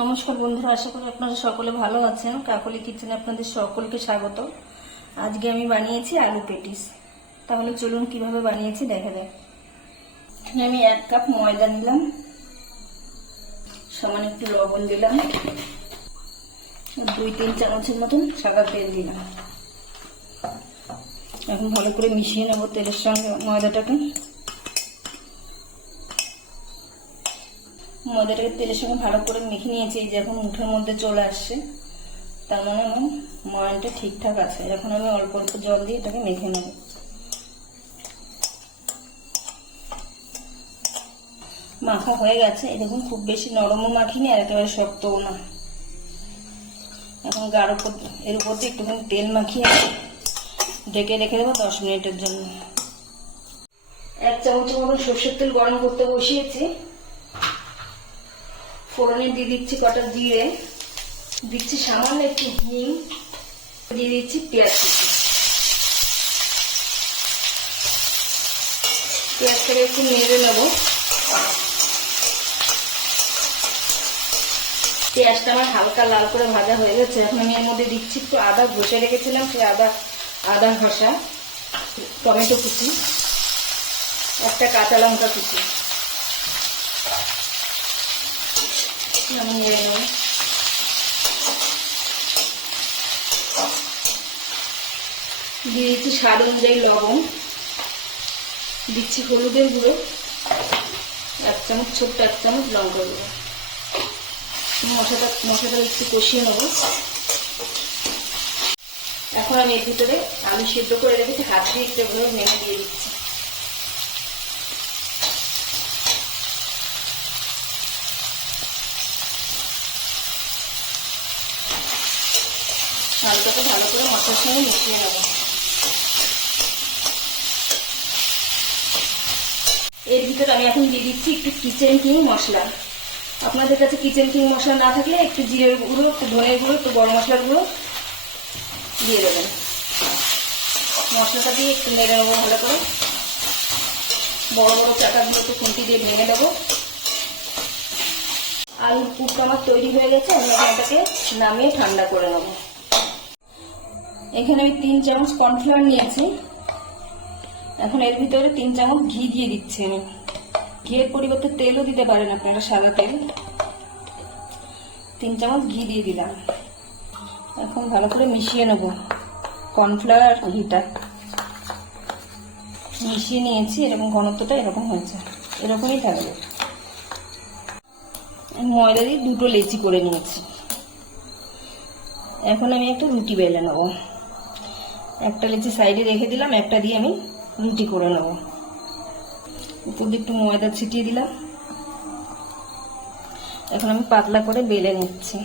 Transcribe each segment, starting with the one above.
নমস্কার বন্ধুরা, আশা করি আপনারা সকলে ভালো আছেন। কাকলি কিচেনে আপনাদের সকলকে স্বাগত। আজকে আমি বানিয়েছি আলু পেটিস। তাহলে চলুন কিভাবে বানিয়েছি দেখা যাক। এখানে আমি 1 কাপ ময়দা নিলাম, সামান্য একটু লবণ দিলাম, 2-3 চামচের মতন সাদা তেল দিলাম। এখন ভালো করে মিশিয়ে নেব তেলের সঙ্গে ময়দাটাকে। ময়দাটাকে তেলের সঙ্গে ভালো করে মেখে নিয়েছি। এই যে এখন মুঠের মধ্যে চলে আসছে, তার মানে আমার ময়ানটা ঠিকঠাক আছে। এখন আমি অল্প অল্প জল দিয়ে এটাকে মেখে নেব। মাখা হয়ে গেছে। এই দেখুন, খুব বেশি নরমও মাখিনি আর একেবারে শক্তও না। এখন এর উপর দিয়ে একটুখানি তেল মাখিয়ে ঢেকে রেখে দেবো 10 মিনিটের জন্য। 1 চামচের মতন সরষের তেল গরম করতে বসিয়েছি। ফোড়নে দিয়ে দিচ্ছি কটা জিরে, দিচ্ছি সামান্য একটু হিং, দিয়ে দিচ্ছি পেঁয়াজ কুচি। পেঁয়াজটাকে একটু নেড়ে নেব। পেঁয়াজটা আমার হালকা লাল করে ভাজা হয়ে গেছে। এখন আমি এর মধ্যে দিচ্ছি একটু আদা ঘষে রেখেছিলাম, সেই আদা ঘষা, টমেটো কুচি, একটা কাঁচা লঙ্কা কুচি। আমি নেড়ে নেব। দিয়ে দিচ্ছি স্বাদ অনুযায়ী লবণ, দিচ্ছি হলুদের গুঁড়ো 1 চামচ, ছোট্ট 1 চামচ লঙ্কা গুঁড়ো। মশলাটা একটু কষিয়ে নেব। এখন আমি এর ভিতরে আলু সিদ্ধ করে রেখেছি, হাত দিয়ে একটু এভাবে নেড়ে দিয়ে দিচ্ছি। আলুটাকে ভালো করে মশলার সঙ্গে মিশিয়ে নেব। এর ভিতরে আমি এখন দিয়ে দিচ্ছি একটু কিচেন কিং মশলা। আপনাদের কাছে কিচেন কিং মশলা না থাকলে একটু জিরের গুঁড়ো, একটু ধনের গুঁড়ো, একটু গরম মশলার গুঁড়ো দিয়ে দেবেন। মশলাটা দিয়ে একটু নেড়ে নেবো ভালো করে। বড় বড় চাকাগুলো একটু খুন্তি দিয়ে ভেঙে নেবো। আলুর পুরটা আমার তৈরি হয়ে গেছে। আমি এটাকে নামিয়ে ঠান্ডা করে নেবো। এখানে আমি 3 চামচ কর্নফ্লাওয়ার নিয়েছি। এখন এর ভিতরে 3 চামচ ঘি দিয়ে দিচ্ছি আমি। ঘিয়ের পরিবর্তে তেলও দিতে পারেন আপনারা, সাদা তেল। 3 চামচ ঘি দিয়ে দিলাম। এখন ভালো করে মিশিয়ে নেব কর্নফ্লাওয়ার আর ঘিটা। মিশিয়ে নিয়েছি। এরকম ঘনত্বটা এরকম হয়েছে, এরকমই থাকবে। ময়দা দিয়ে 2টো লেচি করে নিয়েছি। এখন আমি একটা রুটি বেলে নেব। একটা লেচি সাইডে রেখে দিলাম, একটা দিয়ে আমি রুটি করে নেব। উপর দিয়ে একটু ময়দা ছিটিয়ে দিলাম। এখন আমি পাতলা করে বেলে নিচ্ছি।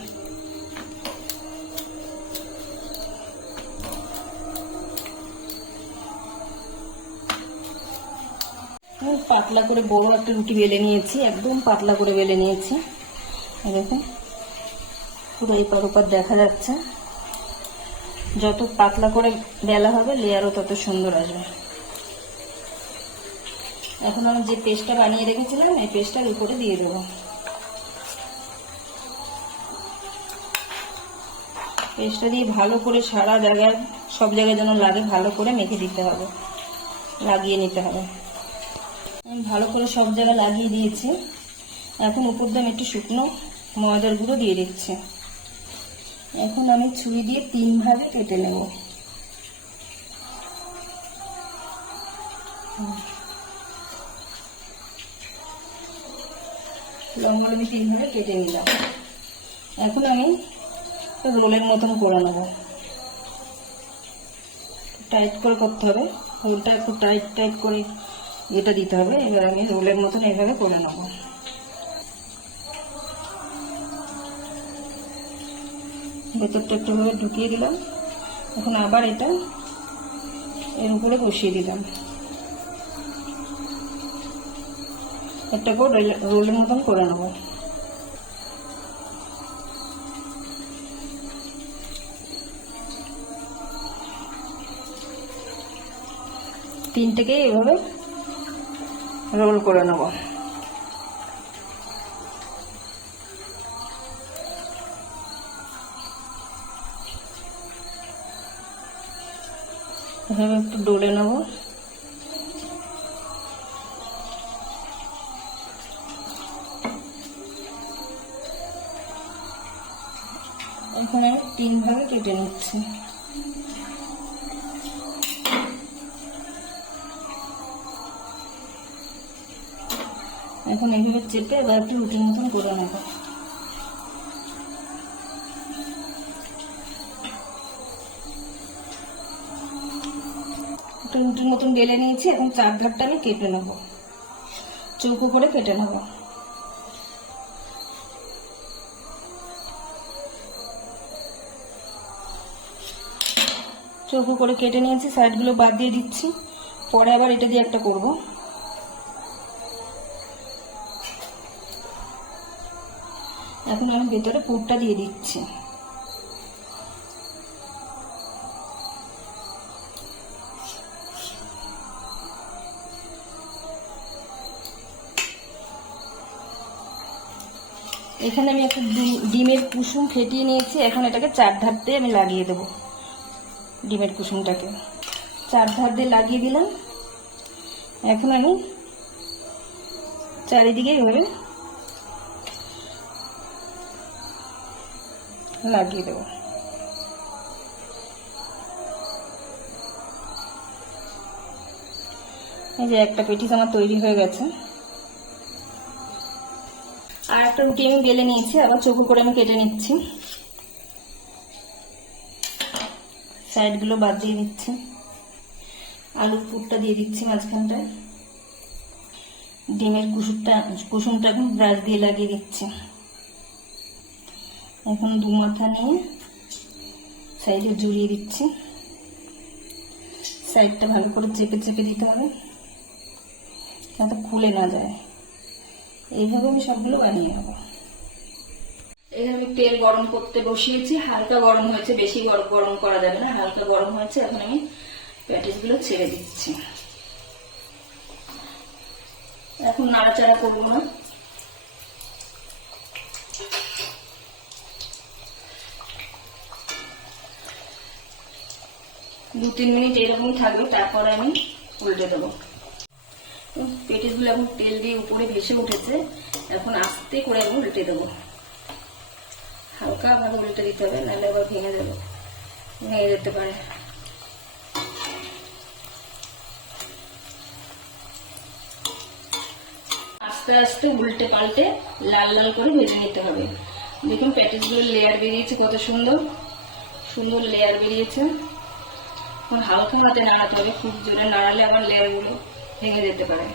পাতলা করে বড় একটা রুটি বেলে নিয়েছি, একদম পাতলা করে বেলে নিয়েছি। দেখুন, পুরো এপার ওপার দেখা যাচ্ছে। যত পাতলা করে বেলা হবে লেয়ারও তত সুন্দর আসবে। এখন আমি যে পেস্টটা বানিয়ে রেখেছিলাম এই পেস্টটার উপরে দিয়ে দেব। পেস্টটা দিয়ে ভালো করে সারা জায়গায়, সব জায়গায় যেন লাগে, ভালো করে মেখে দিতে হবে, লাগিয়ে নিতে হবে। আমি ভালো করে সব জায়গায় লাগিয়ে দিয়েছি। এখন উপর দিয়ে আমি একটু শুকনো ময়দার গুঁড়ো দিয়ে দিচ্ছি। এখন আমি ছুরি দিয়ে 3 ভাগে কেটে নেব। লম্বা আমি 3 ভাগে কেটে নিলাম। এখন আমি রোলের মতন করে নেব। টাইট করে করতে হবে, রোলটা একটু টাইট করে এটা দিতে হবে। এবার আমি রোলের মতন এইভাবে করে নেব। ভেতরটা একটুভাবে ঢুকিয়ে দিলাম। এখন আবার এটা এর উপরে বসিয়ে দিলাম। একটা করে রোলের মতন করে নেব। তিনটেকে এভাবে রোল করে নেব। এভাবে একটু ডলে নেব। এখানে 3 ভাগে কেটে নিচ্ছি। এখন এইভাবে চেপে এবার একটু রুটির মতন করে নেব। একটা রুটির মতন বেলে নিয়েছি। এখন 4 ধারটা আমি কেটে নেব, চৌকো করে কেটে নেব। চৌকো করে কেটে নিয়েছি, সাইডগুলো বাদ দিয়ে দিচ্ছি। পরে আবার এটা দিয়ে একটা করব। এখন আমি ভেতরে পুরটা দিয়ে দিচ্ছি। এখানে আমি একটা ডিমের কুসুম ফেটিয়ে নিয়েছি। এখন এটাকে 4 ধার দিয়ে আমি লাগিয়ে দেবো। ডিমের কুসুমটাকে 4 ধার দিয়ে লাগিয়ে দিলাম। এখন আমি চারিদিকে এভাবে লাগিয়ে দেবো। এই যে একটা পেটিস আমার তৈরি হয়ে গেছে। আর একটা রুটি আমি বেলে নিয়েছি, আবার চৌকো করে আমি কেটে নিচ্ছি। সাইডগুলো বাদ দিয়ে দিচ্ছি। আলুর পুরটা দিয়ে দিচ্ছি মাঝখানটায়। ডিমের কুসুমটা এখন ব্রাশ দিয়ে লাগিয়ে দিচ্ছি। এখন 2 মাথা নিয়ে সাইডে জড়িয়ে দিচ্ছি। সাইডটা ভালো করে চেপে চেপে দিতে হবে যাতে খুলে না যায়। এইভাবে আমি সবগুলো বানিয়ে নেব। এখানে আমি তেল গরম করতে বসিয়েছি। হালকা গরম হয়েছে, বেশি গরম করা যাবে না, হালকা গরম হয়েছে। এখন আমি প্যাটিসগুলো ছেড়ে দিচ্ছি। এখন নাড়াচাড়া করবো না। দু 3 মিনিট এরকম থাকবে, তারপরে আমি উল্টে দেবো। পেটিসগুলো এখন তেল দিয়ে উপরে ভেসে উঠেছে। এখন আস্তে করে আমি উল্টে দেবো। হালকা ভাবে উল্টে দিতে হবে, নাহলে আবার ভেঙে যেতে পারে। আস্তে আস্তে উল্টে পাল্টে লাল লাল করে ভেজে নিতে হবে। দেখুন প্যাটিসগুলোর লেয়ার বেরিয়েছে, কত সুন্দর সুন্দর লেয়ার বেরিয়েছে। এখন হালকা হাতে নাড়াতে হবে, খুব জোরে নাড়ালে আবার লেয়ারগুলো ভেঙে যেতে পারে।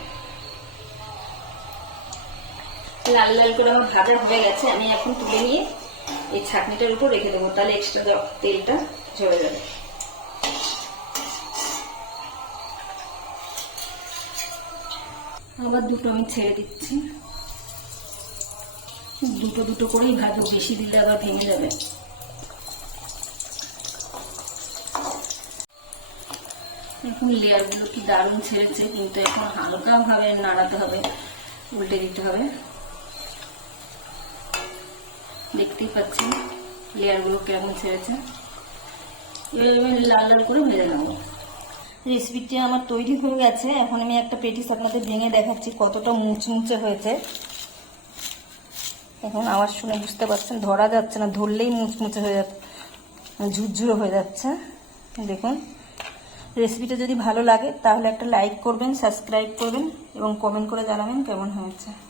লাল লাল করে আমার ভাজা হয়ে গেছে। আমি এখন তুলে নিয়ে এই ছাঁকনিটার উপর রেখে দেবো, তাহলে এক্সট্রা তেলটা ঝরে যাবে। আবার দুটো আমি ছেড়ে দিচ্ছি। দুটো দুটো করেই ভাজো, বেশি দিলে আবার ভেঙে যাবে। এখন লেয়ারগুলো কি দারুণ ছেড়েছে, কিন্তু এখন হালকা ভাবে নাড়াতে হবে, উল্টে দিতে হবে। দেখতেই পাচ্ছি লেয়ারগুলো কেমন ছেড়েছে। এবার আমি লাল লাল করে ভেজে নেবো। রেসিপিটি আমার তৈরি হয়ে গেছে। এখন আমি একটা পেটিস আপনাদের ভেঙে দেখাচ্ছি কতটা মুচমুচে হয়েছে। এখন আওয়াজ শুনে বুঝতে পারছেন, ধরা যাচ্ছে না, ধরলেই মুচমুচে হয়ে যাচ্ছে, ঝুরঝুরে হয়ে যাচ্ছে। দেখুন রেসিপিটা যদি ভালো লাগে তাহলে একটা লাইক করবেন, সাবস্ক্রাইব করবেন এবং কমেন্ট করে জানাবেন কেমন হয়েছে।